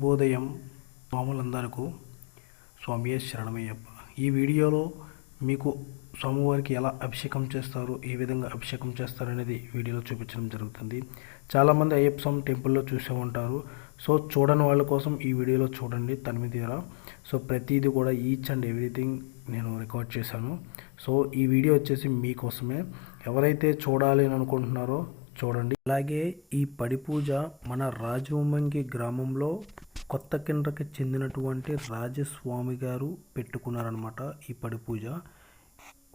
శుభోదయం స్వాములందరకు స్వామియే శరణమయ్యప్ప. ఈ వీడియోలో మీకు స్వామివారికి ఎలా అభిషేకం చేస్తారు, ఏ విధంగా అభిషేకం చేస్తారు అనేది వీడియోలో చూపించడం జరుగుతుంది. చాలామంది అయ్యప్ప స్వామి టెంపుల్లో చూసే ఉంటారు. సో చూడని వాళ్ళ కోసం ఈ వీడియోలో చూడండి తనివి తీరా. సో ప్రతిదీ కూడా ఈచ్ అండ్ ఎవ్రీథింగ్ నేను రికార్డ్ చేశాను. సో ఈ వీడియో వచ్చేసి మీకోసమే. ఎవరైతే చూడాలి అని అనుకుంటున్నారో చూడండి. అలాగే ఈ పడి పూజ మన రాజవంగి గ్రామంలో కొత్త కిండ్రకి చెందినటువంటి రాజస్వామి గారు పెట్టుకున్నారనమాట ఈ పడి పూజ.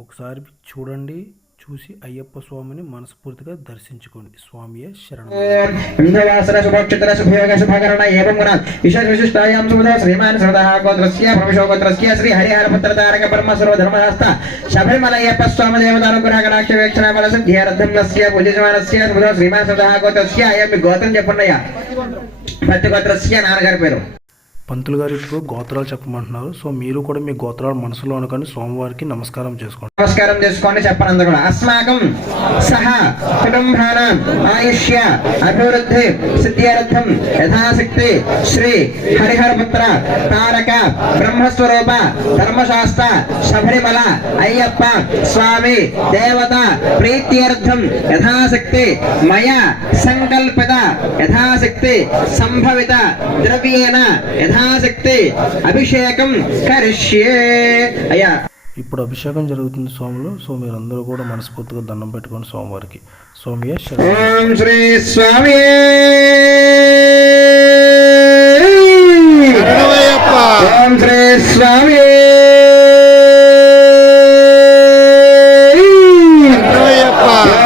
ఒకసారి చూడండి, చూసి అయ్యప్ప స్వామిని మనస్ఫూర్తిగా దర్శించుకోండి. స్వామియే శరణం. శ్రీ హరిహర పుత్ర తారక బ్రహ్మ సర్వధర్మహస్త శబరిమలయ్యప్ప స్వామి దేవతానుగ్రహకటాక్ష వీక్షణ బల సిద్ధ్యార్థం పూజితమానస్య శ్రీమాన్ గోత్రస్య అయ్యప్ప గోత్రం చెప్పండియా. ప్రతి గోత్రస్య నాన్నగారి పేరు. పంతులు గారు ఇప్పుడు గోత్రాలు చెప్పమంటున్నారు. సో మీరు కూడా మీ గోత్రాలు మనసులో అనుకొని స్వామివారికి నమస్కారం చేసుకోండి. చెప్పండి అందరూ కూడా. అస్మాకం సహ కుటుంబానాం ఆయుష్య అభివృద్ధి సిద్ధ్యార్థం యథాశక్తి శ్రీ హరిహర పుత్ర తారక బ్రహ్మస్వరూప ధర్మశాస్త్ర శబరిమల అయ్యప్ప స్వామి దేవత ప్రీత్యర్థం యథాశక్తి మయ సంకల్పిత యథాశక్తి సంభవిత ద్రవ్యేన యథాశక్తి అభిషేకం కరిష్యే. అయ్యా ఇప్పుడు అభిషేకం జరుగుతుంది స్వాములు. సో మీరందరూ కూడా మనస్ఫూర్తిగా దండం పెట్టుకోండి స్వామివారికి. స్వామియే శరణం. ఓం శ్రీ స్వామి ఓం శ్రీ స్వామి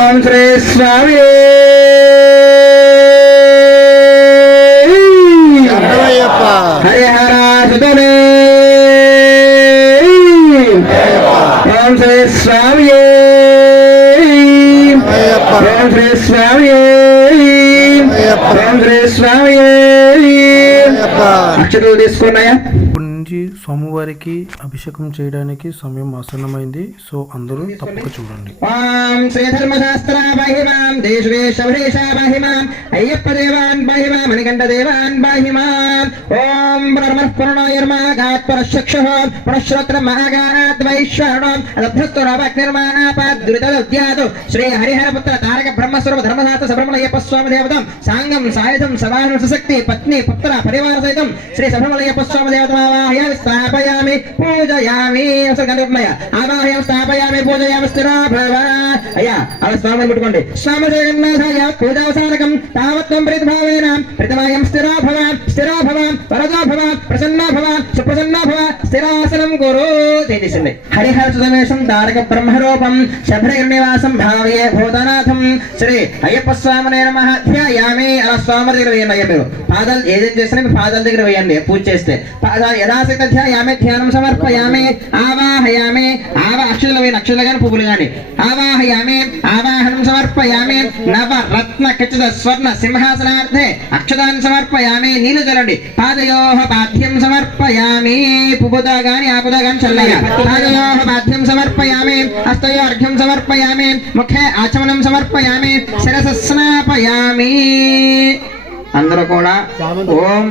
ఓం శ్రీ స్వామి హరిహర సుతనే ఓం శ్రీ స్వామి ఓం శ్రీ స్వామి ఓం శ్రీ స్వామి. అక్షరాలు తీసుకున్నాయా? ఇప్పటి నుంచి స్వామివారికి అభిషేకం చేయడానికి సమయం ఆసన్నమైంది. సో అందరూ తప్పక చూడండి. ఓం శ్రీ ధర్మశాస్త్ర బాహిమాం దేశవేశ శబరీశ బాహిమాం అయ్యప్ప దేవాన్ బాహిమాం మణికంఠ దేవాన్ బాహిమాం. ఓం పునర్మఃపురణోయర్మాగాత్ పునశ్చక్షుః పునశ్రోత్రమాగాత్ వైశ్వరణం అదభ్యస్తురాపగ్నిర్మాణాపాద్దురితద్యాతు శ్రీ హరిహర పుత్ర తారక బ్రహ్మస్వరూప ధర్మశాస్త్ర శబరిమల అయ్యప్ప స్వామి దేవతం సాంగం సాయుధం సవాహనం సశక్తి పత్ని పుత్ర పరివార సహితం శ్రీ శబరిమల అయ్యప్ప స్వామి దేవతమావాహయామి స్థాపయామి పూజయామి. ఆవాహయం స్థాపయామి పూజయామి. స్థిరో భవ. అయ్యా అలా స్వామిని ముట్టుకోండి. స్వామి జగన్నాథాయ పూజావసానకం తావత్వం ప్రీతిభావేన ప్రతిమాయం స్థిరో భవ స్థిరో భవ వరదో భవ ప్రసన్నో భవ సుప్రసన్నో భవ స్థిరాసనం కురు. చేసింది. హరిహర సుధమేశం తారక బ్రహ్మరూపం శబరినివాసం భావయే భూతనాథం శ్రీ అయ్యప్ప స్వామినే నమః ధ్యాయామి. అలా స్వామి దగ్గర వేయండి. అయ్యా మీరు పాదాలు ఏదైనా చేస్తే మీ పాదాల దగ్గర వేయండి. పూజ చేస్తే యథాశక్తి ధ్యాయామి ధ్యానం సమర్పయామి ఆవాహయామి. అక్షరాలు వేయండి, అక్షరాలు కానీ పువ్వులు కానీ. ఆవాహయామి ఆవాహనం సమర్పయామి. నవ రత్న ఖచ్చిత స్వర్ణ సింహాసనార్థే అక్షదాన్ని సమర్పయామి. నీళ్లు చల్లండి. పాదయోహ పాఠ్యం సమర్పయామి. పువ్వుతో గాని ఆకుతో గాని చల్లయ్య. పాదయోహ పాఠ్యం సమర్పయామి. హస్తయో అర్ఘ్యం సమర్పయామి. ముఖే ఆచమనం సమర్పయామి. శిరస స్నాపయామి. అందరూ కూడా ఓం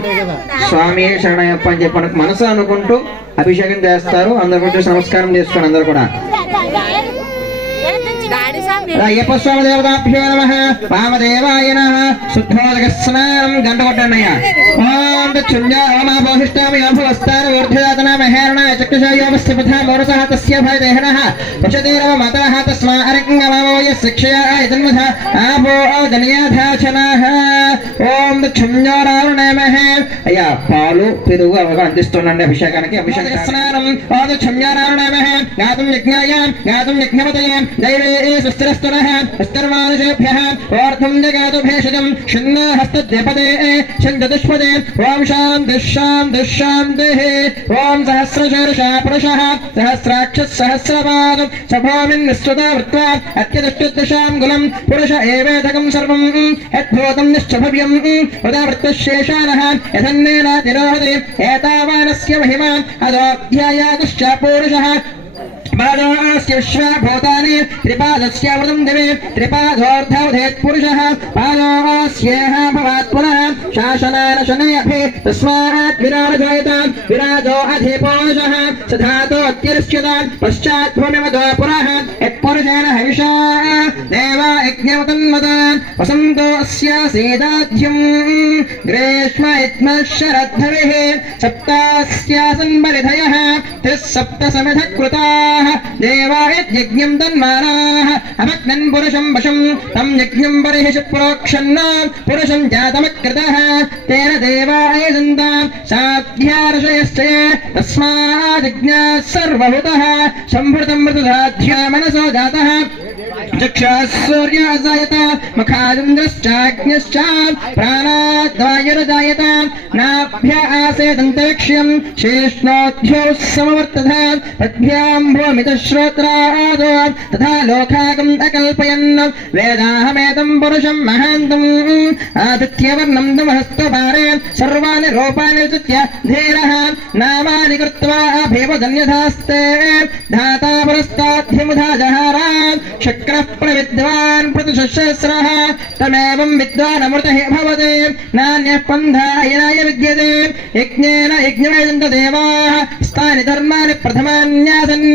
స్వామి శరణయ్యప్ప అని చెప్పి మనసు అనుకుంటూ అభిషేకం చేస్తారు. అందరూ కూడా నమస్కారం చేసుకోండి. అందరూ కూడా అయ్యప్ప స్వామి దేవతాభ్యో నమః వామదేవాయ నమః. శుద్ధోదక స్నానం గంట కొట్టన్నయ్య. ఓం చుంజామాభోహిష్టామి యోభవస్తాన ఊర్ధ్వజాతన మహేరణాయ చక్షుషయోపస్థిపథ మోరసః తస్య భయదేహనః పశదేరవ మాతరః తస్మా అరంగమవోయ శిక్షయాయ జన్మధ ఆభో జనయాధాచనః. ఓం చుంజారావణ నమః. అయ్యా పాలు పెరుగు అవగా అందిస్తుండండి అభిషేకానికి. అభిషేక స్నానం. ఓం చుంజారావణ నమః. గాతుం యజ్ఞాయాం గాతుం యజ్ఞపతయాం దైవే సుస్థిరస్తునః స్తర్మానుషేభ్యః ఓర్ధం జగాతు భేషజం శున్నా హస్తద్విపదే చంద్రదుష్పదే. ఓం శాంతి శాంతి శాంతిః. ఓం సహస్రశీర్ష పురుషః సహస్రాక్ష సహస్రపాదం సభామిన్ నిశ్చుతా వృత్వా అత్యదష్టుదశాంగులం పురుష ఏవేదకం సర్వం యద్భూతం నిశ్చభవ్యం ఉదావృత్తశేషానః యథన్నేన తిరోహతి ఏతావానస్య మహిమా అదోధ్యాయాదుశ్చ పురుషః पादोऽस्य विश्वभूतानि त्रिपादस्य वृतं दिवे त्रिपादोऽर्धवधेत् पुरुषः पादोऽस्येह भवात् पुनः शासनान शनयभि तस्मात् विराजयत विराजो अधिपुरुषः सधातोऽत्यरिष्यत पश्चात् भूमिमदो पुरः यत्पुरुषेण हविषा देवा यज्ञवतन्वतान् वसन्तो अस्य सीदाध्यम् ग्रीष्म इत्मः शरद्धविः सप्तास्यासन् बलिधयः त्रिसप्त समिधः कृताः देवा यज्ञं तन्मानाः अभग्नन् पुरुषं वशं तं यज्ञं बर्हिषि प्रोक्षन् पुरुषं जातमकृतः तेन देवा यजन्तां साध्यार्षयश्च तस्माद्यज्ञाः सर्वभूतः सम्भृतं मृतधाध्या मनसो जातः चक्षुः सूर्यः जायत मुखादिन्द्रश्चाग्निश्च प्राणाद्वायुर्जायत नाभ्य आसेदन्तरिक्ष्यं शेष्णोऽध्यो समवर्तत पद्भ्यां भूमितः श्रोत्रादो तथा लोकागम् अकल्पयन् वेदाहमेतं पुरुषं महान्तम् आदित्यवर्णं तमहस्तभारे सर्वाणि रूपाणि विचित्य धीरः नामानि कृत्वा अभिवदन्यथास्ते धाता पुरस्ताद्धिमुधा जहारान् शक्रः प्रविद्वान् प्रतिशस्रः तमेवं विद्वान् अमृतः भवति नान्यः पन्था येनाय विद्यते यज्ञेन यज्ञमेजन्त देवाः स्थानि धर्माणि प्रथमान्यासन्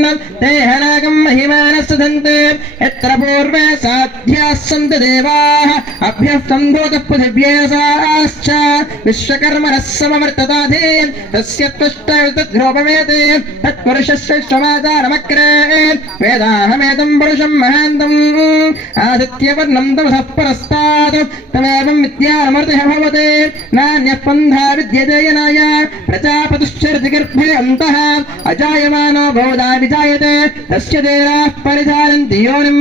ते हनाकं महिमानः सधन्ते यत्र पूर्वे साध्याः सन्ति देवाः अभ्यः सम्भूतः पृथिव्येषाश्च विश्वकर्मणः समवर्तताधे तस्य त्वष्टोपमेते तत्पुरुषस्य समाचारमग्रे वेदाहमेतं पुरुषं महान्तम् आदित्यवर्णं तमसः परस्तात् तमेवं विद्यानमर्तिः भवति नान्यः पन्था विद्यते यनाय प्रजापतिश्चरति गर्भे अन्तः अजायमानो बहुधा विजायते तस्य देवाः परिधारन्ति योनिं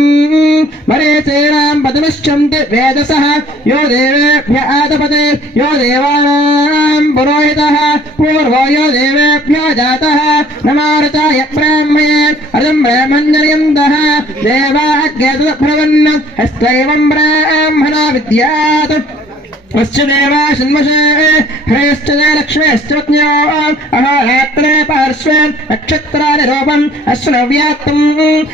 मरीचीनां पदमिच्छन्ति वेदसः यो देवेभ्य आतपते यो देवानां पुरोहितः पूर्वो यो देवेभ्यो जातः नमारचाय ब्राह्मणे अदं ब्राह्मण्यन्तः देवाज्ञातब्रवन् हस्तैवं ब्राह्मणा विद्यात् अस्य देवा शन्मषे ह्रेश्च लक्ष्मीश्च पत्न्यो अहोरात्रे पार्श्वे नक्षत्राणि रूपम् अश्नव्यात्तम्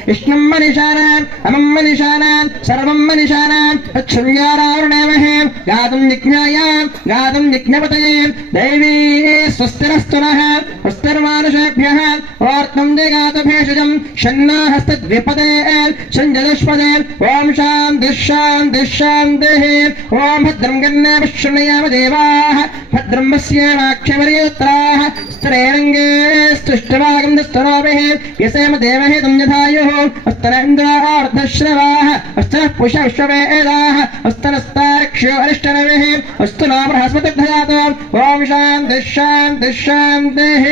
विष्णुं मनिषाणाम् अमं मनिषाणाम् सर्वं मनिषाणाम् तच्छृङ्गारावृणेमहे गातुं यज्ञपतये दैवी स्वस्तिरस्तु नः स्वस्तिर्मानुषेभ्यः ओर्त्वं जगातु भेषजम् शन्नो हस्तद्विपदे शञ्जदुष्पदे ॐ शान्तिः ॐ भद्रं गन्ने विष्णुयाम देवाः भद्रं पश्येमाक्षवर्योत्राः स्त्रेरङ्गे स्तुष्टवागं दस्तनोभिः यसेम देवहितं यथायुः अस्तनेन्द्रार्धश्रवाः अस्तनः पुषा विश्ववेदाः अस्तनस्तारक्ष्यो अरिष्टरविः अस्तु नो बृहस्पतिर्दधातु ॐ शान्तिः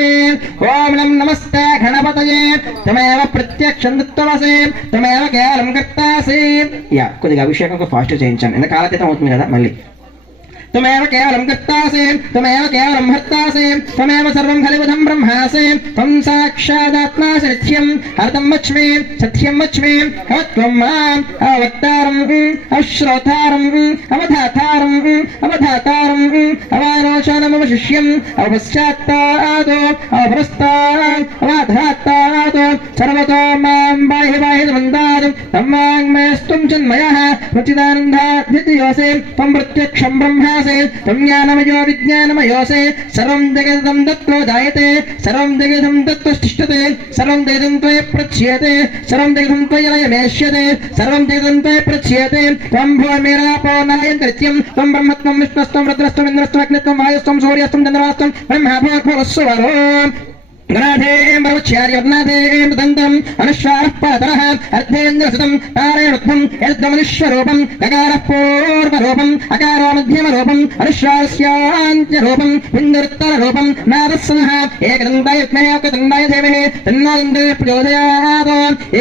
ॐ नमस्ते गणपतये तमेव प्रत्यक्षं दत्तमसि तमेव केवलं कर्तासि కొద్దిగా అభిషేకం ఫాస్ట్ చేయించాను ఎంత కాలతీతం అవుతుంది కదా మళ్ళీ त्वमेव केवलं कर्तासि त्वमेव केवलं हर्तासि त्वमेव सर्वं खलुविधं ब्रह्मासि त्वं साक्षादात्मासि नित्यं हरतं वच्मि सत्यं वच्मि त्वं माम् अवक्तारम् अश्रोतारम् अवधातारम् अवारोचनमवशिष्यम् अवपश्चात्तादो अवपुरस्तात् अवाधात्तात् सर्वतो मां बाह्यबाह्यमन्दात् तं वाङ्मयस्त्वं चिन्मयः रुचिदानन्दाद्वितीयोऽसि त्वं प्रत्यक्षं ब्रह्मासि त्वं ज्ञानमयो विज्ञानमयोऽसि सर्वं जगदं तत्त्वो जायते सर्वं जगदं तत्त्वो तिष्ठते सर्वं जगदं त्वया प्रच्यते सर्वं जगदं त्वया लयमेष्यते सर्वं जगदं त्वया प्रच्यते त्वं भूमिरापो नायन्तरित्यं त्वं ब्रह्मत्वं विष्णुस्त्वं रुद्रस्त्वं इन्द्रस्त्वं अग्निस्त्वं वायुस्त्वं सूर्यस्त्वं चन्द्रमास्त्वं ब्रह्मभूर्भुवस्सुवरो गणाधेयं प्रवच्यार्यवर्णाधेयं दन्तम् अनुश्वारः परतरः अर्धेन्द्रसुतं तारेणुद्धं यद्गमनिश्वरूपं गकारः पूर्वरूपं अकारो मध्यमरूपं अनुश्वारस्यान्त्यरूपं बिन्दुरुत्तररूपं नादस्सनः एकदन्ताय विद्महे वक्रतुण्डाय धीमहि तन्नो इन्द्रः प्रचोदयात्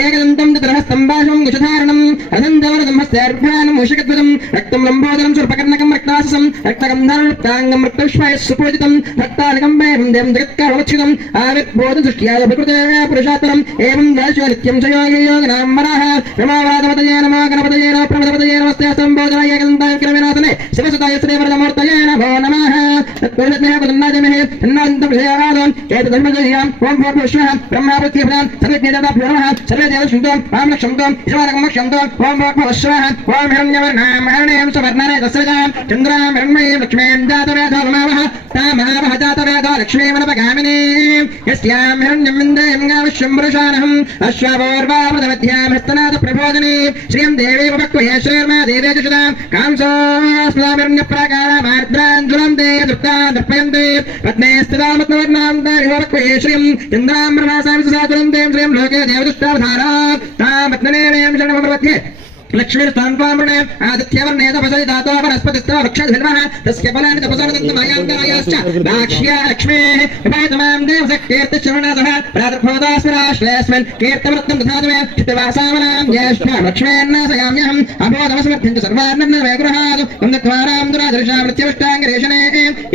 एकदन्तं चतुर्हस्तं बाशं कुशधारणं रथञ्जवरदं हस्तेर्भ्यानं मूषिकध्वजं रक्तं लम्बोदरं शूर्पकर्णकं रक्ताससं रक्तगन्धारं रक्ताङ्गं रक्तविश्वाय सुपूजितं रक्तालिकं देवं जगत्कारोच्युतं आविर्भूतं सृष्ट्याय प्रकृते पुरुषात्तरम् एवं वैश्व नित्यं च योगी योगिनां मनः नमो वादवतये नमो गणपतये नमो प्रमदपतये नमस्ते सम्बोधनाय गन्ताय क्रमेणासने शिवसुताय श्रीवरदमूर्तये नमो नमः तत्पुरुषत्मेव प्रसन्नाजमेः तन्नादन्तं प्रजयादोन् एतद्धर्मजयाम् ॐ भूर्भुवस्वः ब्रह्मा पृथ्वीभ्याम् सर्वज्ञेताभ्यो नमः सर्वे देवशुद्धोम् वामनक्षन्तोम् ईश्वरकमक्षन्तोम् ॐ भूर्भुवस्वः ॐ हिरण्यवर्णां हरणीं सुवर्णरे तस्रजाम् चन्द्रां हिरण्मयीं लक्ष्मीं जातवेदो नमावः तामावः जातवेदो लक्ष्मीमनपगामिनीं यस्यां हिरण्यं विन्देयं गावश्यं पुरुषानहम् अश्वपूर्वामृतमध्यां हस्तनाथ प्रबोधिनीं श्रियं देवी उपक्वये श्रीर्मा देवे च शुदां कांसोऽस्मदामिरण्यप्राकारामार्द्राञ्जुलं ते दुःखां दर्पयन्ते पद्मे स्थितामत्वर्णां तारिवक्वये श्रियं चन्द्रां ब्रह्मासां सुसातुलं दें श्रियं लोके देवदुष्टावधारा तामत्ननेयं शरणमप्रपद्ये लक्ष्मीर्स्थान्वामृणे आदित्यवर्णे तपसि धातो वनस्पतिस्तव वृक्षधर्मः तस्य फलानि तपसोनदन्तमयान्तरायाश्च दाक्ष्या लक्ष्मीः विपातमां देवसकीर्तिश्रवणादः प्रादुर्भूतास्मिराश्रयस्मिन् कीर्तवृत्तं दधातु मे चित्तवासावनां ज्येष्ठां लक्ष्मीर्नाशयाम्यहम् अबोधमस्मर्थं च सर्वान्नन्न मे गृहादु कुन्दद्वारां दुरादृशां मृत्युष्टाङ्गरेशने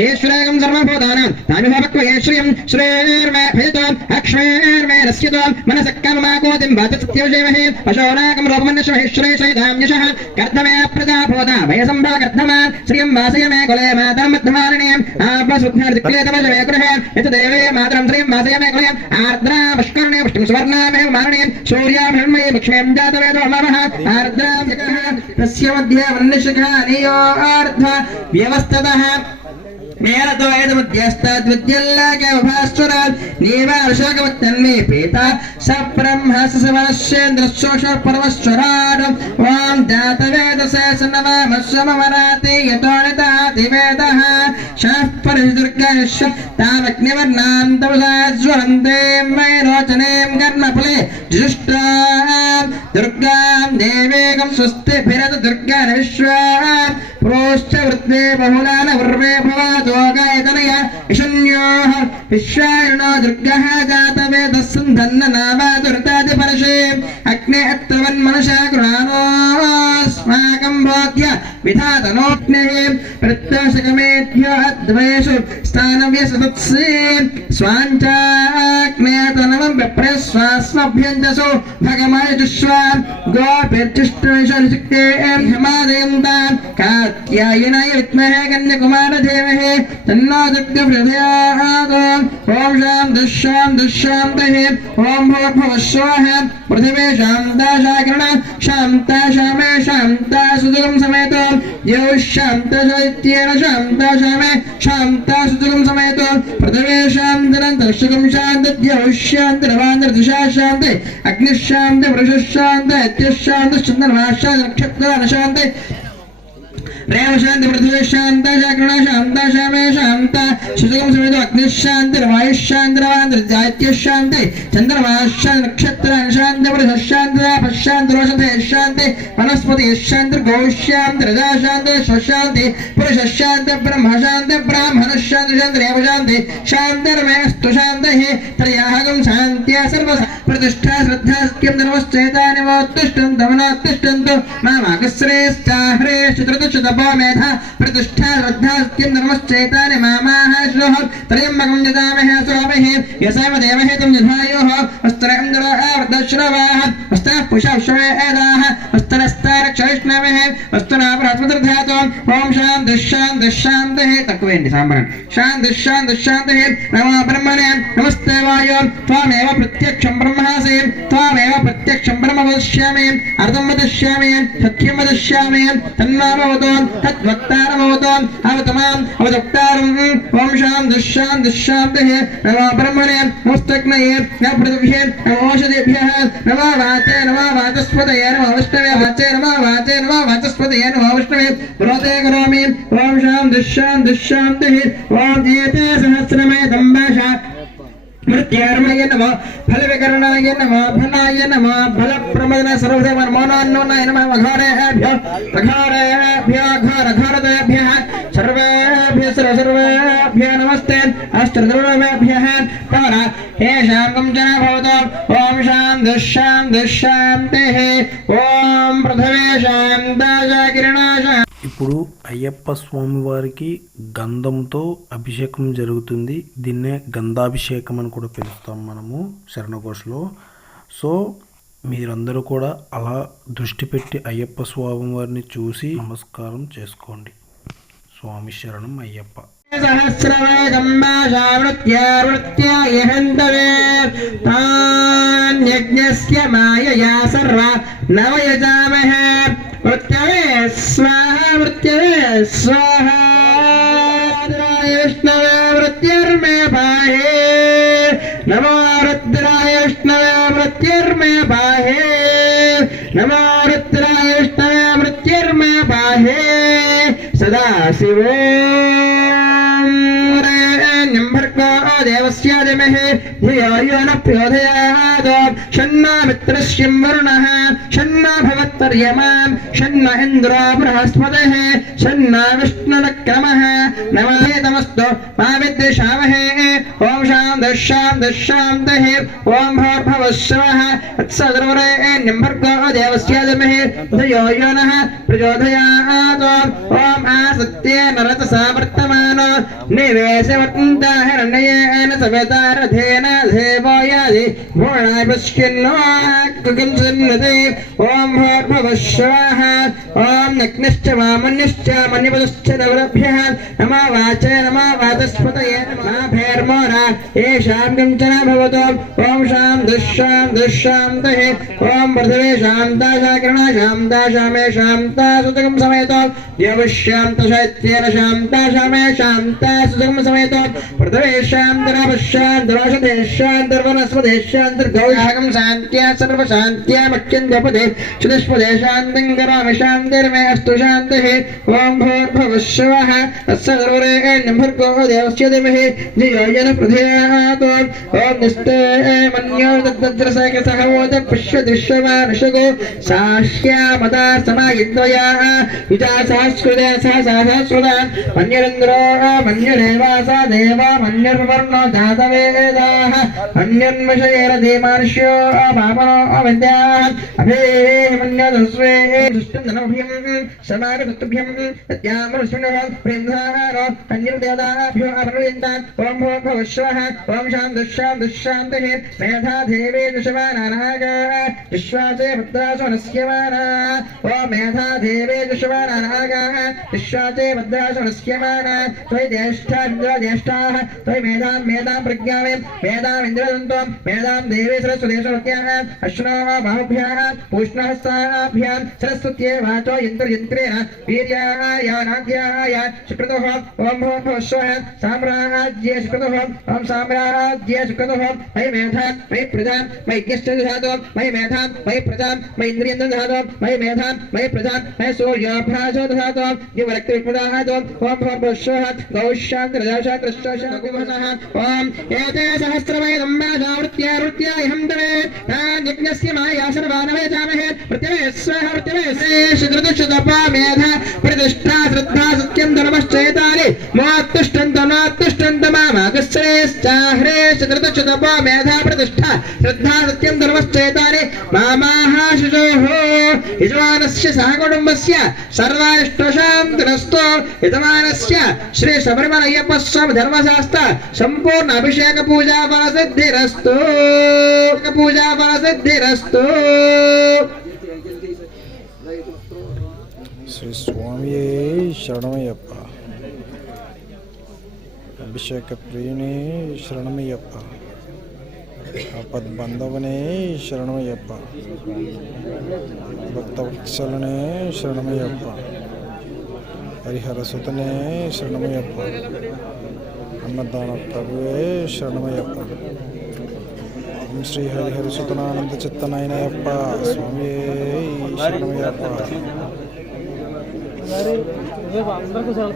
ईश्वरेगं सर्वभूतानां तामिभवक्वये श्रियं श्रेर्मे भजतो अक्ष्मेर्मे रस्यतो मनसः काममाकोतिं वाचसत्यविषेमहे अशोनाकं रूपमन्यश्वहे श्रेष्ठ दाम्यशः कर्धमे प्रजाभूता वयसंभव कर्धमा श्रियं वासय मे कुले मातरं मध्यमालिनीम् आपस्वध्नर्दिक्लेतमजमे गृहे यत् देवे मातरं श्रियं वासय मे कुले आर्द्रां पुष्करणे पुष्टिं सुवर्णामेव मालिनीं सूर्यां हिरण्मयीं लक्ष्मीं जातवेदो नमः आर्द्रां जगः तस्य मध्ये वह्निशिखा नियोर्ध्व व्यवस्थतः मेरतो एतमध्यस्ताद्विद्यल्लाकेवभास्वरात् नीवार्षकवत्तन्मे पीता स ब्रह्मस्सवश्येन्द्रशोषः परमश्वरात् ॐ जातवेदसे सन्नवामस्वमवराति यतो नितातिवेदः शः परिदुर्गश्च तामग्निवर्णां तपसा ज्वलन्ते मयि रोचनीं कर्णफले जुष्टां दुर्गां देवेकं स्वस्तिभिरत दुर्गान् विश्वान् प्रोश्च वृत्ते बहुलान वर्वे भवातो गायतनया ईशन्योः विश्वायणो दुर्गः जातवेदः सन्धन्न नावादुर्तादिपरशे अग्ने अत्रवन्मनसा गृहाणोऽस्माकं बोध्य विधातनोऽग्नेः प्रत्यशकमेभ्यो अद्वयेषु स्थानव्यसतत्से स्वाञ्चाग्नेतनवं विप्रस्वास्मभ्यञ्जसो भगमयजुष्वा गोपिर्चिष्टविशनिषिक्ते हिमादयन्तां कात्यायनाय विद्महे कन्याकुमारधीमहि तन्नो दुर्गप्रचोदयात् ॐ शान्तिः ॐ भूर्भुवस्वः पृथिवी शान्ता शाकिरण शान्ता शामे शान्ता सुदुगं समेतो यौ शान्ता शैत्येन शान्ता शामे शान्ता सुदुगं समेतो पृथिवी शान्तिरन्तरिक्षं शान्तिद्यौ शान्तिरवान्तर्दिशा शान्ति अग्निः शान्ति वृषः शान्ति इत्यः शान्तिश्चन्द्रमा शान्ति नक्षत्राणि शान्ति रेव शांति पृथ्वी शांत शाकरण शांत शामे शांत सुजगम समेत अग्नि शांति वायु शांति रवांद्र शांति चंद्रमा शांति नक्षत्र शांति वृष शांति शांति रोषते शांति वनस्पति शांति गौ शांति रजा शांति स्वशांति पुरुष शांति ब्रह्म शांति ब्राह्मण शांति शांति रेव शांति शांतिर्मेस्तु शांतिः त्रयागम शांत्या सर्व प्रतिष्ठा श्रद्धा सत्यं धर्मश्चैतानिमोत्तिष्ठं दमनोत्तिष्ठन्तु मामाकश्रेष्ठाहरे चतुर्दशतप मेधा प्रतिष्ठा श्रद्धा सत्यं धर्मश्चैतानि मामाः श्लोः त्रयम्बकं यजामहे सुरामहे यसेव देवहे तं यधायोः वस्त्रैन्द्रः वृद्धश्रवाः वस्त्रः पुषश्वेदाः वस्त्रस्तारक्षविष्णवेः वस्त्रना बृहस्पतिर्धातु ॐ शान्तिः तक्वेण्डि साम्बरन् शान्तिः नमो ब्रह्मणे नमस्ते वायो त्वामेव प्रत्यक्षं ब्रह्मासि त्वामेव प्रत्यक्षं ब्रह्म वदिष्यामि अर्धं वदिष्यामि सत्यं वदिष्यामि तन्मामवतो तद्वक्तारमवतो अवतमाम् अवदक्तारम् ॐ शान्तिः नमो ब्रह्मणे नमस्तग्नये नमो पृथिव्ये नमो ओषधेभ्यः नमो वाचे नमो वाचस्पतये नमो विष्णवे वाचे नमो वाचस्पतये नमो विष्णवे प्रोते करोमि ॐ शान्तिः ॐ एते सहस्रमय दम्भाषा मृत्यार्मय नमो फलविकरणाय नमो फलाय नमो फलप्रमदन सर्वधर्मोन्नोन्नाय नमः घोरेभ्यः सर्वेभ्यः नमस्ते अष्टद्रव्येभ्यः पवर येषां कंचन भवतो ॐ शान्तिः ॐ पृथिवी शान्ता किरणाशा। ఇప్పుడు అయ్యప్ప స్వామి వారికి గంధంతో అభిషేకం జరుగుతుంది. దీన్నే గంధాభిషేకం అని కూడా పిలుస్తాం మనము శరణఘోషలో. సో మీరందరూ కూడా అలా దృష్టి పెట్టి అయ్యప్ప స్వామి వారిని చూసి నమస్కారం చేసుకోండి. స్వామి శరణం అయ్యప్ప. సహస్రవైదమ్మాశావృత్యావృత్య మాయయా సర్వ నవయజామహే వృత్యవే స్వాహా వృత్యవే స్వాహా విష్ణవే వృత్తిర్మే బాహే నమో రుద్రాయ విష్ణవే వృత్తిర్మే బాహే నమో రుద్రాయ విష్ణవే వృత్తిర్మే బాహే సదాశివో దేవస్య ధీమహి ధియో యో న ప్రచోదయాత్ షన్నా మిత్రస్యం వరుణః షన్నా భవత్వర్యమాం షన్న ఇంద్రో బృహస్పతిః షన్నా విష్ణునక్రమః నమస్తే తమస్తు మా విద్విషావహే ఓం శాంతిః ఓం భూర్భువస్సువః తత్సవితుర్వరేణ్యం భర్గో దేవస్య ధీమహి ధియో యో నః ప్రచోదయాత్ ఓం ఆసత్యేన రతసా వర్తమానో నివేశవర్తంత హిరణ్యేన సవితారథేన దేవో యాది భూణాయ పశ్చిన్నో కుకింసన్నతే ఓం భూర్భువస్సువః ఓం నగ్నిశ్చ వామన్యశ్చ మన్యపదశ్చ నవరభ్యః నమో వాచే నమో వాచస్పతయే నమః భైర్మోర ఏషాం కించన భవతో ఓం శాంతిః ఓం పృథివీ శాంతా శాకిరణా శాంతా శామే శాంతా సుతకం సమేతో దేవశాంత శైత్యేన శాంతా శామే శాంతా సుతకం సమేతో పృథివీ శాంతిరపశాంతిరోషధే శాంతిర్వనస్పదే శాంతిర్గౌషాగం శాంత్యా సర్వశాంత్యా మఖ్యంద్యపదే చతుష్పదే శాంతిం కరోమి శాంతిర్మే అస్తు శాంతిః ఓం భూర్భువస్సువః తత్సవితుర్వరేణ్యం భర్గో దేవస్య ధీమహి ధియో యో న ప్రచోదయాత్ ఓం నిస్తే మన్యో తద్వజ్రసేక సహవోద పుష్యతి విశ్వమానుషగో సాశ్యామతా సమాయిద్వయా విజా సహస్కృత సహస్రదా మన్యరింద్రో మన్యదేవాస దేవా మన్యర్వర్ణో జాతవేదాః మన్యన్మషయేరధీమానుష్యో పాపనో విద్యాః అభేమన్యదస్వే దృష్టం ధనమభ్యం సమాగతుభ్యం యత్యామరుష్ణః ప్రేమ్ధారో కన్యదేవతాభ్యో అపనుయంతాన్ ఓం భూర్భువస్సువః ఓం శాంతిః మేధా దేవే దుషవానానాగ విశ్వాసే భద్రాసు నస్యమానా ఓం మేధా దేవే దుషవానానాగ విశ్వాసే భద్రాసు నస్యమానా త్వయి జ్యేష్ఠాः త్వయి మేధాం ప్రజ్ఞామే మేధాం ఇంద్రదంతం మేధాం దేవే సరస్వదేశవత్యాः అశ్నో బాహుభ్యాः పూష్ణహస్తాభ్యాం సరస్వత్యే వాచో యంత్రేణ వీర్యాయ నాద్యాయ శుక్రతః ఓం భూర్భువస్సువః సామ్రాజ్యే శుక్రతః ఓం సామ్రాజ్యే శుక్రతః మయి మేధాం మయి ప్రజాం మయి యజ్ఞశ్చ దధాతో మయి మేధాం మయి ప్రజాం మయి ఇంద్రియం దధాతో మయి మేధాం మయి ప్రజాం మయి సూర్యాభ్యాసో దధాతో యువరక్తి విప్రదాతో ఓం భూర్భువస్సువః గౌశాంతిరజాశాంతిరశ్చాశాంతిభవనః ఓం ఏతే సహస్రవైదమ్మాశావృత్య ఇహం తవే యజ్ఞస్య మాయాసనవానవే జామహే ప్రత్యవే స్వః ప్రత్యవే శుద్రదుషుతపా మేధ ప్రతిష్ఠా శ్రద్ధా సత్యం ధర్మశ్చేతాని మోత్తిష్టంత మామాగశ్రేశ్చాహ్రే శుద్రదుషుతపా మేధా ప్రతిష్ఠా శ్రద్ధా సత్యం ధర్మశ్చేతాని మామాహాశిషోః యజమానస్య సహకుటుంబస్య సర్వారిష్టశాంతిరస్తు యజమానస్య శ్రీ శబరిమల అయ్యప్ప స్వామి ధర్మశాస్త్ర సంపూర్ణ అభిషేక పూజా ఫలసిద్ధిరస్తు శ్రీ స్వామి శరణమయ్యప్ప. అభిషేక ప్రియుని శరణమయ్యప్ప. ఆపద్బంధవనే శరణమయ్యప్ప. భక్తవత్సలనే శరణమయ్యప్ప. హరిహరసుతనే శరణమయ్యప్ప. అన్నదాన ప్రభువే శరణమయ్యప్ప. ఓం శ్రీ హరిహరసుతనానంద చిత్తనాయనయ్యప్ప స్వామి శరణమయ్యప్ప. అందరికీ చాలా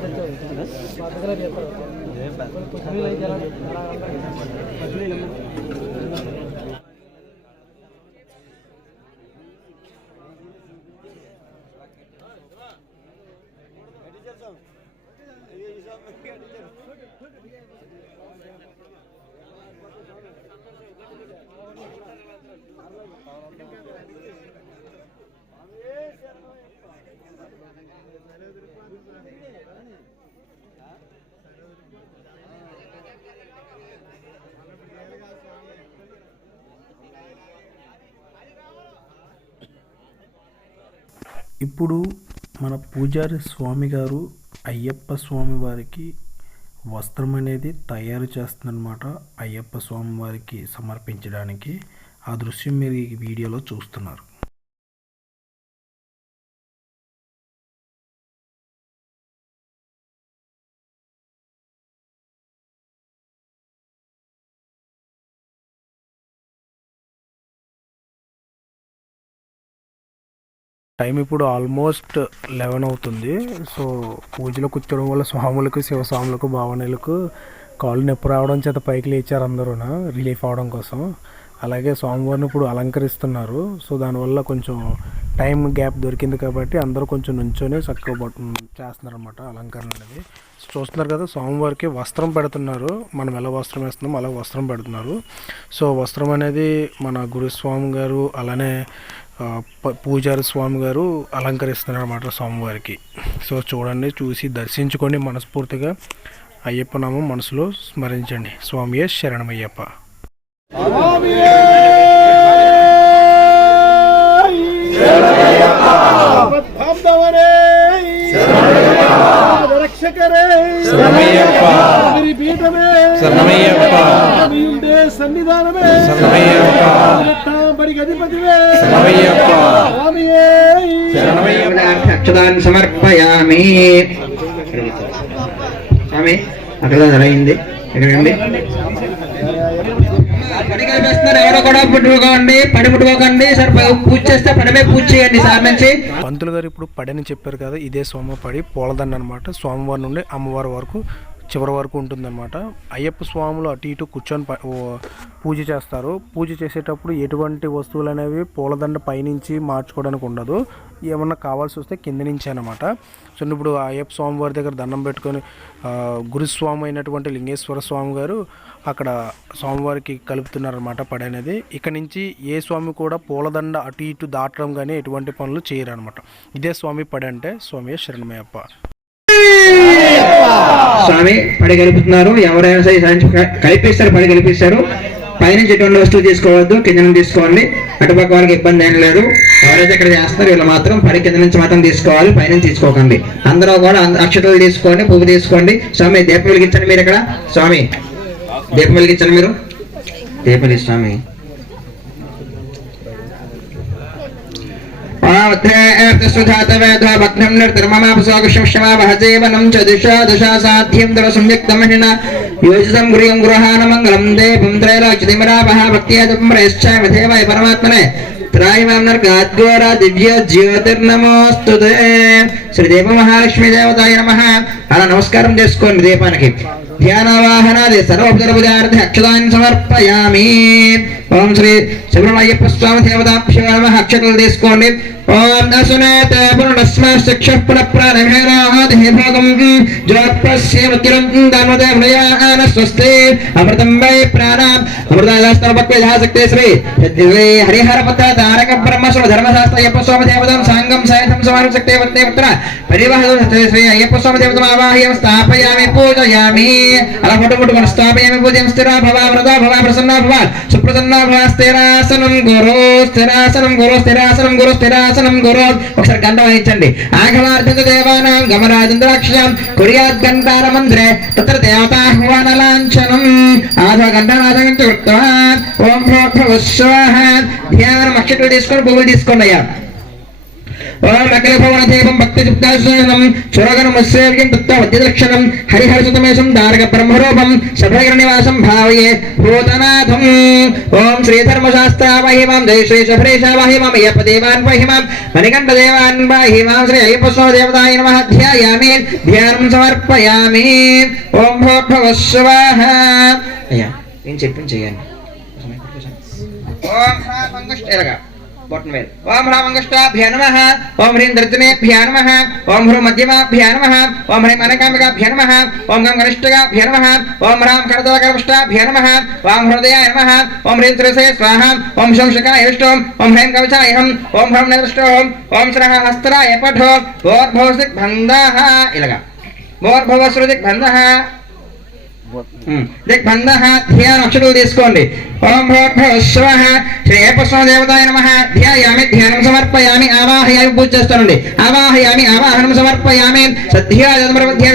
ఇప్పుడు మన పూజారి స్వామి గారు అయ్యప్ప స్వామి వారికి వస్త్రం అనేది తయారు చేస్తుందన్నమాట. అయ్యప్ప స్వామి వారికి సమర్పించడానికి ఆ దృశ్యం మీరు ఈ వీడియోలో చూస్తున్నారు. టైం ఇప్పుడు ఆల్మోస్ట్ 11 అవుతుంది. సో పూజలో కూర్చోవడం వల్ల స్వాములకు శివస్వాములకు భావనలకు కాళ్ళు నొప్పి రావడం చేత పైకి లేచారు అందరూ రిలీఫ్ అవడం కోసం. అలాగే స్వామివారిని ఇప్పుడు అలంకరిస్తున్నారు. సో దానివల్ల కొంచెం టైం గ్యాప్ దొరికింది కాబట్టి అందరూ కొంచెం నుంచొని చక్కగా చేస్తున్నారు అనమాట అలంకరణ అనేది. చూస్తున్నారు కదా, స్వామివారికి వస్త్రం పెడుతున్నారు. మనం ఎలా వస్త్రం వేస్తున్నాం అలా వస్త్రం పెడుతున్నారు. సో వస్త్రం అనేది మన గురుస్వామి గారు అలానే పూజారి స్వామి గారు అలంకరిస్తున్నారు అన్నమాట స్వామివారికి. సో చూడండి, చూసి దర్శించుకొని మనస్ఫూర్తిగా అయ్యప్ప నామం మనసులో స్మరించండి. స్వామియే శరణమయ్యప్ప. అక్షతాన్ని సమర్పయామి. స్వామి అక్కడ జరిగింది పడి కల్పిస్తున్నారు. ఎవరో కూడా పుట్టుకోండి, పడి ముట్టుకోకండి సార్. పూజ చేస్తే పడమే పూజ చేయండి సార్ నుంచి. పంతులు గారు ఇప్పుడు పడని చెప్పారు కదా, ఇదే సోమ పడి పూలదండ అనమాట. స్వామివారి నుండి అమ్మవారి వరకు చివరి వరకు ఉంటుందన్నమాట. అయ్యప్ప స్వాములు అటు ఇటు కూర్చొని పూజ చేస్తారు. పూజ చేసేటప్పుడు ఎటువంటి వస్తువులు అనేవి పూలదండ పైనుంచి మార్చుకోవడానికి ఉండదు. ఏమన్నా కావాల్సి వస్తే కింద నుంచి అనమాట. సో ఇప్పుడు అయ్యప్ప స్వామి వారి దగ్గర దండం పెట్టుకొని గురుస్వామి అయినటువంటి లింగేశ్వర స్వామి గారు అక్కడ స్వామివారికి కలుపుతున్నారన్నమాట పడి అనేది. ఇక నుంచి ఏ స్వామి కూడా పూలదండ అటు ఇటు దాటడం కానీ ఎటువంటి పనులు చేయరనమాట. ఇదే స్వామి పడి అంటే. స్వామి శరణమయ్యప్ప. స్వామి పడి కలుపుతున్నారు. ఎవరైనా సరే కలిపిస్తారు, పడి కలిపిస్తారు. పైనుంచి ఎటువంటి వస్తువులు తీసుకోవద్దు, కింద నుంచి తీసుకోండి. అటుపక్క వాళ్ళకి ఇబ్బంది ఏం లేదు. ఎవరైతే ఇక్కడ చేస్తారో వీళ్ళు మాత్రం పడి కింద నుంచి మాత్రం తీసుకోవాలి, పైనుంచి తీసుకోకండి. అందరూ కూడా అక్షతలు తీసుకోండి, పువ్వు తీసుకోండి. స్వామి దీపం వెలిగించండి. మీరు ఇక్కడ స్వామి దీపం వెలిగించండి. మీరు దీపం స్వామి యోజితం గృహం గృహాన మంగళం దేవం త్రైలోక్యతిమరాపః భక్త్యాదం ప్రేష్టామి దేవాయ పరమాత్మనే త్రాయిమాంనర్గాద్గోరా దివ్య జ్యోతిర్నమోస్తుతే. శ్రీ దేవ మహాలక్ష్మీ దేవతాయ నమః. అలా నమస్కారం చేసుకోండి దీపానికి. ధ్యానవాహనాది సర్వోపచారార్థ అక్షతాన్ని సమర్పయామి. ఓం శ్రీ సుబ్రహ్మణ్యప్ప స్వామి దేవతాభ్యో నమః. అక్షతలు తీసుకోండి. ఓం అసునేత పునఃస్మశ్చక్ష పునఃప్రాణమేనాదే భోగం జ్యోత్పశ్యేమకిరం ధర్మదేవనయాన స్వస్తి అమృతం వై ప్రాణాం అమృతాశాస్త్రపక్వయాసక్తే శ్రీ హరిహరపత్ర తారక బ్రహ్మస్వ ధర్మశాస్త్ర అయ్యప్ప స్వామి దేవతం సాంగం సాయథం సమానశక్తే వందే పుత్ర పరివాహ శ్రీ అయ్యప్ప స్వామి దేవతం ఆవాహ్యం స్థాపయామి పూజయామి. అలా ఫోటో ముట్టుకొని స్థాపయామి పూజయం. స్థిర భవ వృధ భవ ప్రసన్న భవ సుప్రసన్న భవ. స్థిరాసనం గురు స్థిరాసనం గురు స్థిరాసనం గురు స్థిరాసనం గురు. ఒకసారి గంట వాయించండి. ఆఘవార్ధ దేవానాం గమరాజేంద్రాక్షం కుర్యాద్ గంటార మందిరే తత్ర దేవతాహ్వాన లాంఛనం ఆధవ గంటనాథం కృత్వాన్. ఓం భూర్భువః స్వాహ. ధ్యానం అక్షతలు తీసుకొని పువ్వులు తీసుకోండి అయ్యా. ఓం అఖిల భువన దేవం భక్తి చుక్తాశనం సురగణముసేవ్యం తత్వద్యలక్షణం హరిహరసుతమేశం దారక బ్రహ్మరూపం శబరిగిరి నివాసం భావయే భూతనాథం. ఓం శ్రీధర్మశాస్త్రావహిమాం జయ శ్రీ శబరీశావహిమాం అయ్యప్ప దేవాన్ వహిమాం మణికంఠ దేవాన్ వహిమాం శ్రీ అయ్యప్ప స్వామి దేవతాయ నమః. ధ్యాయామి ధ్యానం సమర్పయామి. ఓం భూర్భువః స్వాహ. అయ్యా నేను చెప్పింది చేయండి. ఓం మంగళ ఓం రామంగష్టాభ్యా నమః. ఓం హ్రీం దర్జనేభ్యా నమః. ఓం హ్రూ మధ్యమాభ్యా నమః. ఓం హ్రీం అనకామికాభ్యా నమః. ఓం గం గనిష్ఠగాభ్యా నమః. ఓం రాం కరదలకర్పష్టాభ్యా నమః. ఓం హృదయాయ నమః. ఓం హ్రీం శ్రీసే స్వాహా. ఓం శంశకాయ విష్టోం. ఓం హ్రీం కవచాయహం. ఓం హ్రం నిదృష్టోం. ఓం శ్రః హస్తరాయ పఠో. భోర్భవసిక్ బంధః. ఇలాగా భోర్భవశ్రుతిక్ బంధః. దిగ్బంధః ధ్యాన అక్షరాలు తీసుకోండి. ఓం భూర్భువః శ్రీ అయ్యప్ప దేవతాయ నమః. ధ్యాయామి, ధ్యానం సమర్పయామి, ఆవాహయామి, పూజ చేస్తానండి. ఆవాహయామి, ఆవాహనం సమర్పయామి. సద్ధ్యాజాతాయ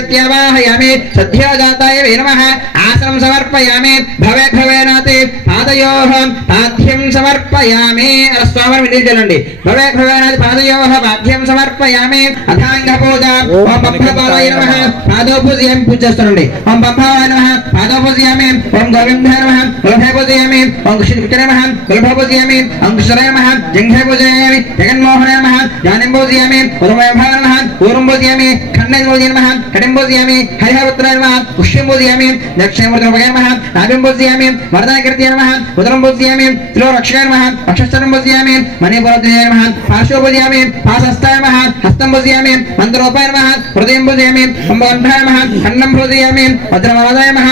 సద్ధ్యాజాతాయ నమః. ఆసనం సమర్పయామి. భవే భవేనాతి పాదయోః పాద్యం సమర్పయామి. అలా స్వామిని వినియోగించండి. భవే భవేనాతి పాదయోః పాద్యం సమర్పయామి. అథాంగ పూజ. ఓం పంభపాలాయ నమః. పాదో పూజయామి, పూజ చేస్తానండి. ఓం పంభవాయ నమః. పాదో పూజయామి. ఓం గోవిందాయ నమః. గోవిందాయ పూజయామి. ఓం కృష్ణాయ నమః. గోవిందాయ పూజయామి. ఓం కృష్ణాయ నమః. జంఘాయ పూజయామి. జగన్మోహనాయ నమః. జానం పూజయామి. ఉదమయ భావ నమః. పూర్వం పూజయామి. ఖండం పూజయామి నమః. కటిం పూజయామి. హరిహరపుత్రాయ నమః. పుష్యం పూజయామి. దక్షిణమూర్తిమయ నమః. నాభం పూజయామి. వరదాకృత్యాయ నమః. ఉదరం పూజయామి. త్రిలోరక్షకాయ నమః. అక్షస్థలం పూజయామి. మణిపురత్యాయ నమః. పార్శ్వ పూజయామి. పాశహస్తాయ నమః. హస్తం పూజయామి. మంత్రోపాయ నమః. హృదయం పూజయామి. కుంభకంఠాయ నమః. ఖండం పూజయామి. వజ్రమవదాయ నమః.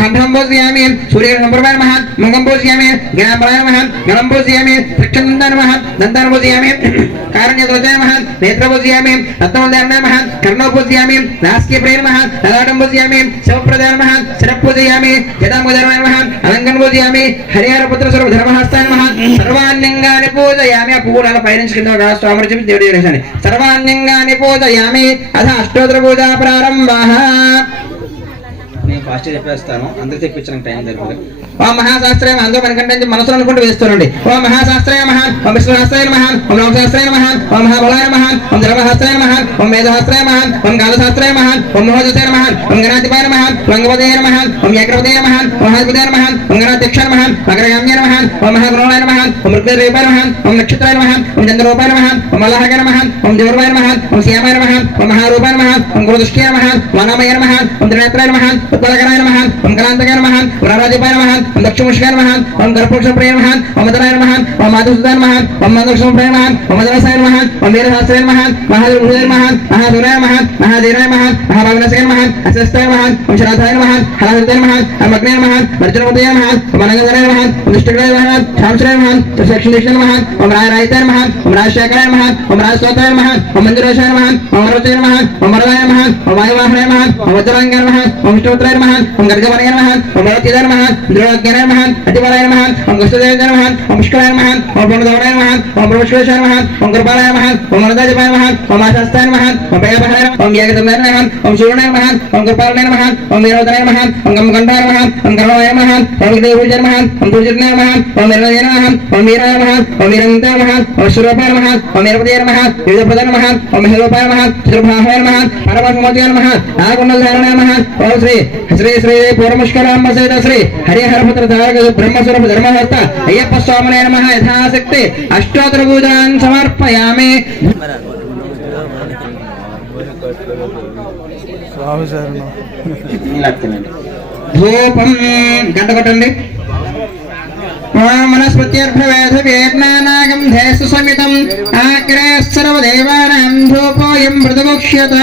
ఖండం పూజయామి. సూర్యసంప్రభాయ నమః. ముఖం పూజయామి. జ్ఞానపరాయ నమః. గణం పూజయామి. దక్షిణదంతాయ నమః. దంతాన పూజయామి. కారణ్యదోషాయ నమః. నేత్ర పూజయామి. రత్నవందాయ నమః. కర్ణో పూజయామి. నాస్కిప్రియ నమః. లలాటం పూజయామి. శివప్రదాయ నమః. శిరః పూజయామి. జటాముదరాయ నమః. అలంకరణ పూజయామి. హరిహరపుత్ర స్వరూప ధర్మహస్తాయ నమః. సర్వాణ్యంగాని పూజయామి. ఆ పువ్వు అలా పైనుంచి కింద స్వామి చెప్పి దేవుడి చేశాను. సర్వాణ్యంగాని పూజయామి. అథ అష్టోత్తర పూజా ప్రారంభః. నేను ఫాస్ట్ చెప్పేస్తాను, అందరూ చెప్పించడానికి టైం సరిపోదు. ఓం మహాశాస్త్రాయ నమః. అందరూ మనకంటే మనసులో అనుకుంటూ వేస్తారండి. ఓం మహాశాస్త్రాయ నమః. ఓం విశ్వశాస్త్రాయ నమః. ఓం లోకశాస్త్రాయ నమః. ఓం మహాబలాయ నమః. ఓం ధర్మశాస్త్రాయ నమః. ఓం వేదశాస్త్రాయ నమః. ఓం కాలశాస్త్రాయ నమః. ఓం మహోదశాయ నమః. ఓం గణాధిపాయ నమః. రంగపదయ నమః. ఓం ఏకపదయ నమః. ఓం మహాధిపతయ నమః. ఓం గణాధ్యక్షాయ నమః. మకరగామ్యాయ నమః. ఓం మహాగుణాయ నమః. ఓం మృగదేవాయ నమః. ఓం నక్షత్రాయ నమః. ఓం చంద్రరూపాయ నమః. ఓం మల్లహాయ నమః. ఓం దేవరూపాయ నమః. ఓం శ్యామాయ నమః. ఓం మహారూపాయ నమః. ఓం గురుదృష్ట్యాయ నమః. ఓం నామయ నమః. ఓం త్రినేత్రాయ నమః. ఉత్పలకరాయ నమః. ఓం కలాంతకాయ నమః. ఓం రారాధిపాయ నమః. ఓం దక్షిణముష్కాయ నమః. ఓం గర్భోక్షప్రియ నమః. ఓం మదనాయ నమః. ఓం మాధవసుతాయ నమః. ఓం మందక్షప్రియ నమః. ఓం మదనసాయ నమః. ఓం వీరశాస్త్రాయ నమః. మహాదేవాయ నమః. మహాధురాయ నమః. మహాధీరాయ నమః. మహాభావనసాయ నమః. అశస్తాయ నమః. ఓం శ్రాద్ధాయ నమః. హలాహృతాయ నమః. ఓం అగ్నేయ నమః. మర్జనోదయ నమః. ఓం అనంగధరాయ నమః. ఓం దుష్టగ్రహాయ నమః. శాంశ్రాయ నమః. త్రిశక్షిణేశ్వర నమః. ఓం రాయరాయితాయ నమః. ఓం రాజశేఖరాయ నమః. ఓం రాజస్తోత్రాయ నమః. ఓం మంజురేశాయ నమః. ఓం వరవచాయ నమః. ఓం వరదాయ నమః. ఓం వాయువాహనాయ నమః. ఓం వజ్రాంగాయ నమః. ఓం విష్ణుపుత్రాయ నమః. ఓం గర్గవనాయ నమః. ఓం భగవద్గీతాయ నమః. ద్రోణాజ్ఞాయ నమః. అతిబలాయ నమః. ఓం కృష్ణదేవాయ నమః. ఓం పుష్కరాయ నమః. ఓం పూర్ణదేవాయ నమః. ఓం బ్రహ్మేశ్వరాయ నమః. ఓం కృపాలాయ నమః. ఓం వరదాజపాయ నమః. ఓం ఆశాస్తాయ నమః. ఓం భయభహాయ నమః. ఓం ఏకదంతాయ నమః. ఓం శూర్ణాయ నమః. ఓం కృపాలాయ నమః. ఓం వీరోదరాయ నమః. ఓం గంగంఠాయ నమః. ఓం కర్ణాయ నమః. ఓం విఘ్నవిభూషణాయ నమః. ఓం పూజనాయ నమః. ఓం వీరనాయ నమః. ఓం వీరాయ నమః. ఓం వీరంతాయ నమః. ఓం స్వరూపాయ నమః. ఓం వీరపదయ నమః. విజయప్రదాయ నమః. ఓం మహిళోపాయ నమః. చతుర్భాహాయ నమః. పరమశమోదయాయ నమః. ఆగుణధారణాయ నమః. ఓం శ్రీ శ్రీ శ్రీ పూర్వముష్కరాంబ సహిత శ్రీ హరిహరపుత్ర ధారక బ్రహ్మస్వరూప ధర్మహర్త అయ్యప్ప స్వామినే నమః. యథాశక్తి అష్టోత్తర పూజాన్ సమర్పయామి. స్వామి శరణం. ధూపం గంట కొట్టండి. మనస్మృత్యర్భవేదవేజ్ఞానాగంధేసు సమితం ఆగ్రే సర్వదేవానాం ధూపోయం మృదుముక్ష్యత.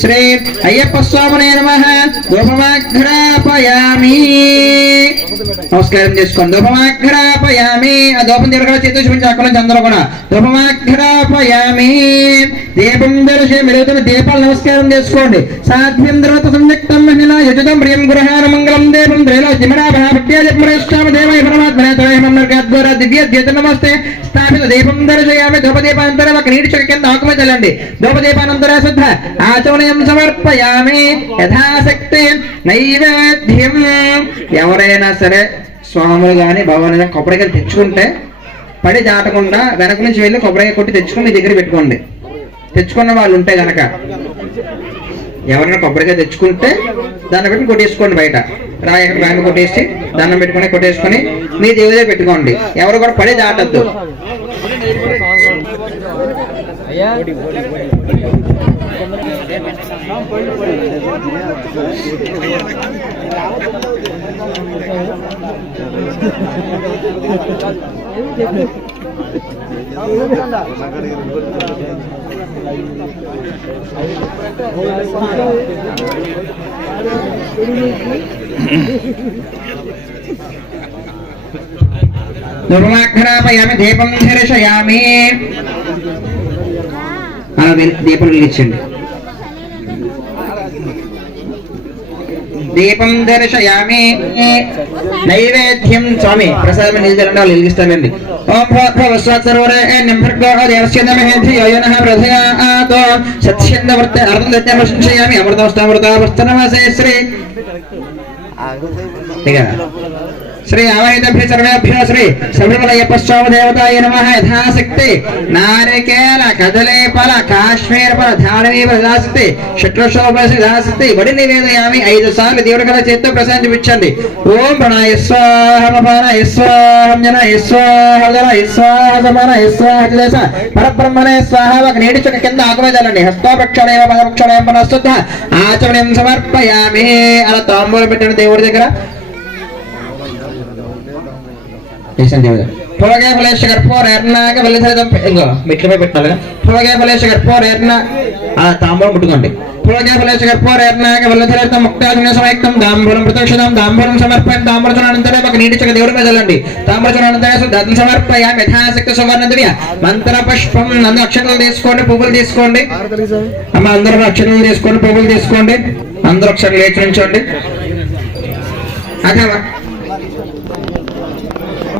శ్రీ అయ్యప్ప స్వామినే నమః. ధూపమాఘ్రాపయామి. నమస్కారం చేసుకోండి. ధూపమాఘ్రాపయామి. ఆ ధూపం దేవుడు చేతి చూపించి అక్కడ నుంచి అందరూ కూడా ధూపమాఘ్రాపయామి. దీపం దర్శి మెరుగుతున్న దీపాలు నమస్కారం చేసుకోండి. సాధ్యం ద్రవత సంయుక్తం మహిళ యజుతం ప్రియం గృహాన మంగళం దేవం త్రైలో జిమరాభ భక్త్యాజమరేష్టామ దేవాయ పరమాత్మనే త్రయమం నర్గాద్వార దివ్య ద్యత నమస్తే. స్థాపిత దీపం దర్శయామి. ధూపదీపానంతరం ఒక నీటి చుక్క కింద ఆకుమ చల్లండి. ధూపదీపానంతర శుద్ధ ఆచమనయం సమర్పయామి. యథాశక్తి నైవేద్యం. ఎవరైనా సరే స్వాములు గాని భగవాన్ కొబ్బరికాయలు తెచ్చుకుంటే పడి దాటకుండా వెనక నుంచి వెళ్ళి కొబ్బరికాయ కొట్టి తెచ్చుకుని మీ దగ్గర పెట్టుకోండి. తెచ్చుకున్న వాళ్ళు ఉంటే గనక ఎవరైనా కొబ్బరికాయ తెచ్చుకుంటే దాన్ని పెట్టి కొట్టేసుకోండి. బయట రాయి కొట్టేసి దండం పెట్టుకుని కొట్టేసుకొని మీ దేవుడి దగ్గర పెట్టుకోండి. ఎవరు కూడా పడి దాటద్దు. ధూపమాఘ్రాపయామి. దీపం దర్శయామి. అలా దీపం వెలిగించండి. దీపం దర్శయామి నైవేద్యం స్వామి ప్రసాదం నిలిచారంటే వాళ్ళు వెలిగిస్తారండి ఓం ప్రధయాతో సత్యందవర్త అర్థం దత్యామి అమృతమస్తామృతావర్తనమాసే శ్రీ శ్రీ ఆవాహితభ్య సర్వేభ్యో శ్రీ శబరిమలయ్యప్ప స్వామి దేవతాయ నమః యథాశక్తి నారికేల కదలే ఫల కాశ్మీర ఫల ధారణీ యథాశక్తి శుక్లశోభసి యథాశక్తి వడి నివేదయామి 5 సార్లు దేవుడి కల చేత్తో ప్రసాదం చూపించండి ఓం ప్రణాయ స్వాహ ప్రాణాయ స్వాహ జనాయ స్వాహ జనాయ స్వాహ సమానాయ స్వాహ దేశ పరబ్రహ్మణే స్వాహ ఒక నీటి చుక్క కింద ఆకుమేదాలండి హస్తోపక్షణేవ పదపక్షణేవ మనస్తుద్ధ ఆచమనం సమర్పయామి అలా తాంబూలం పెట్టండి దేవుడి దగ్గర భోగే ఫలేష కర్పూర ఎర్నాక వెళ్ళిధరితం ఇంకో మెట్లపై పెట్టాలి భోగే ఫలేష కర్పూర ఎర్న తాంబూలం ముట్టుకోండి భోగే ఫలేష కర్పూర ఎర్నాక వెళ్ళిధరితం ముక్తాజన సమయక్తం దాంబూలం ప్రత్యక్షం దాంబూలం సమర్పయం తామ్రచనానంతరే ఒక నీటి చక్క దేవుడి మీద వెళ్ళండి తామ్రచనానంతరే దత్తం సమర్పయామి యథాశక్తి సువర్ణ దివ్య మంత్ర పుష్పం అందరూ అక్షరాలు తీసుకోండి పువ్వులు తీసుకోండి అమ్మ అందరూ అక్షరాలు తీసుకోండి పువ్వులు తీసుకోండి అందరూ అక్షరాలు లేచి నుంచోండి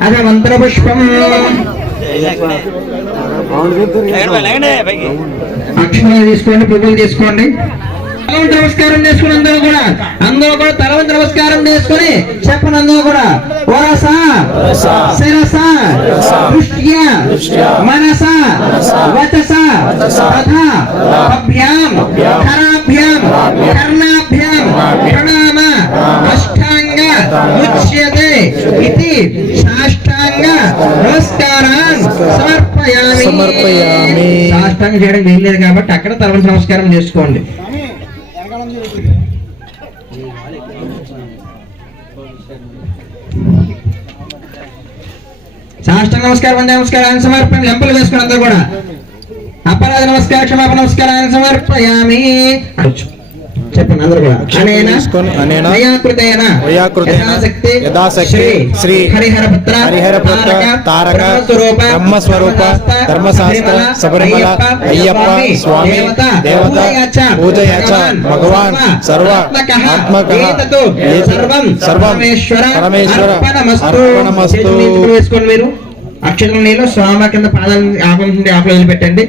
అదే మంత్రపుష్పం అక్షరాలు తీసుకోండి పువ్వులు తీసుకోండి తలవంతి నమస్కారం చేసుకుని అందరూ కూడా తలవంతి నమస్కారం చేసుకుని చెప్పండి అందరూ కూడా వరస శిరస దృష్ట్యా మనస వచస తథా అభ్యాం కరాభ్యాం కర్ణాభ్యాం ప్రణామ అష్టాంగ ముచ్యతే ఇది సాష్టాంగ నమస్కారాన్ సమర్పయామి సాష్టాంగ చేయడం వీల్లేదు కాబట్టి అక్కడ తలవంతి నమస్కారం చేసుకోండి సాష్టాంగ నమస్కారం వందే నమస్కారాన్ని సమర్పణ లెంపలు వేసుకుని అందరూ కూడా అపరాధ నమస్కార క్షమాపణ నమస్కారాన్ని సమర్పయామి చెప్పండి అందరూ కూడా యథాశక్తి శ్రీ హరిహరపుత్ర తారక బ్రహ్మస్వరూప ధర్మశాస్త్ర శబరిమల అయ్యప్ప స్వామి దేవత పూజయాచ భగవాన్ సర్వాత్మకః సర్వం పరమేశ్వర అర్పణమస్తు. వేసుకోండి మీరు అక్షరం నీళ్ళు స్వామి కింద పాదాలు ఆకులు వదిలిపెట్టండి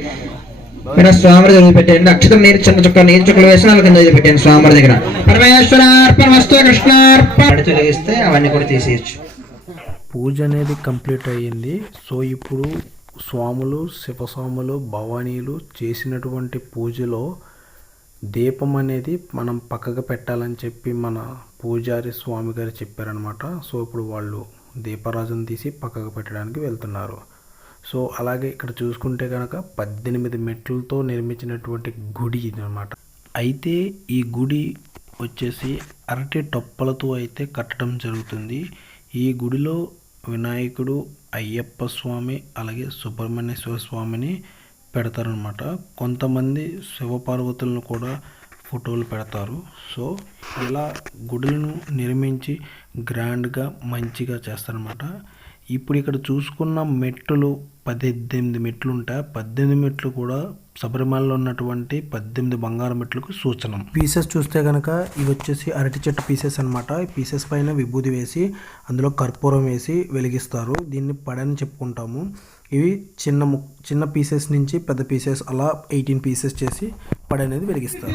మీరు స్వామి దగ్గర పెట్టండి అక్షరం నీరు చిన్న చుక్క నీరు చుక్కలు వేసి వాళ్ళ కింద పెట్టండి స్వామి దగ్గర పరమేశ్వర అర్పణమస్తు కృష్ణార్పణ తొలగిస్తే అవన్నీ కూడా తీసేయచ్చు. పూజ అనేది కంప్లీట్ అయ్యింది. సో ఇప్పుడు స్వాములు శివస్వాములు భవానీలు చేసినటువంటి పూజలో దీపం అనేది మనం పక్కకు పెట్టాలని చెప్పి మన పూజారి స్వామి గారు చెప్పారనమాట. సో ఇప్పుడు వాళ్ళు దీపరాజును తీసి పక్కకు పెట్టడానికి వెళ్తున్నారు. సో అలాగే ఇక్కడ చూసుకుంటే కనుక 18 మెట్లతో నిర్మించినటువంటి గుడి ఇది అనమాట. అయితే ఈ గుడి వచ్చేసి అరటి టొప్పలతో అయితే కట్టడం జరుగుతుంది. ఈ గుడిలో వినాయకుడు, అయ్యప్ప స్వామి, అలాగే సుబ్రహ్మణ్యేశ్వర స్వామిని పెడతారనమాట. కొంతమంది శివపార్వతులను కూడా ఫోటోలు పెడతారు. సో ఇలా గుడులను నిర్మించి గ్రాండ్గా మంచిగా చేస్తారనమాట. ఇప్పుడు ఇక్కడ చూసుకున్న మెట్లు 18 మెట్లు ఉంటాయి. 18 మెట్లు కూడా శబరిమలలో ఉన్నటువంటి 18 బంగారు మెట్లకు సూచన. పీసెస్ చూస్తే కనుక ఇవి వచ్చేసి అరటి చెట్టు పీసెస్ అనమాట. ఈ పీసెస్ పైన విభూది వేసి అందులో కర్పూరం వేసి వెలిగిస్తారు. దీన్ని పడని చెప్పుకుంటాము. ఇవి చిన్న పీసెస్ నుంచి పెద్ద పీసెస్ అలా 18 పీసెస్ చేసి పడి అనేది వెలిగిస్తారు.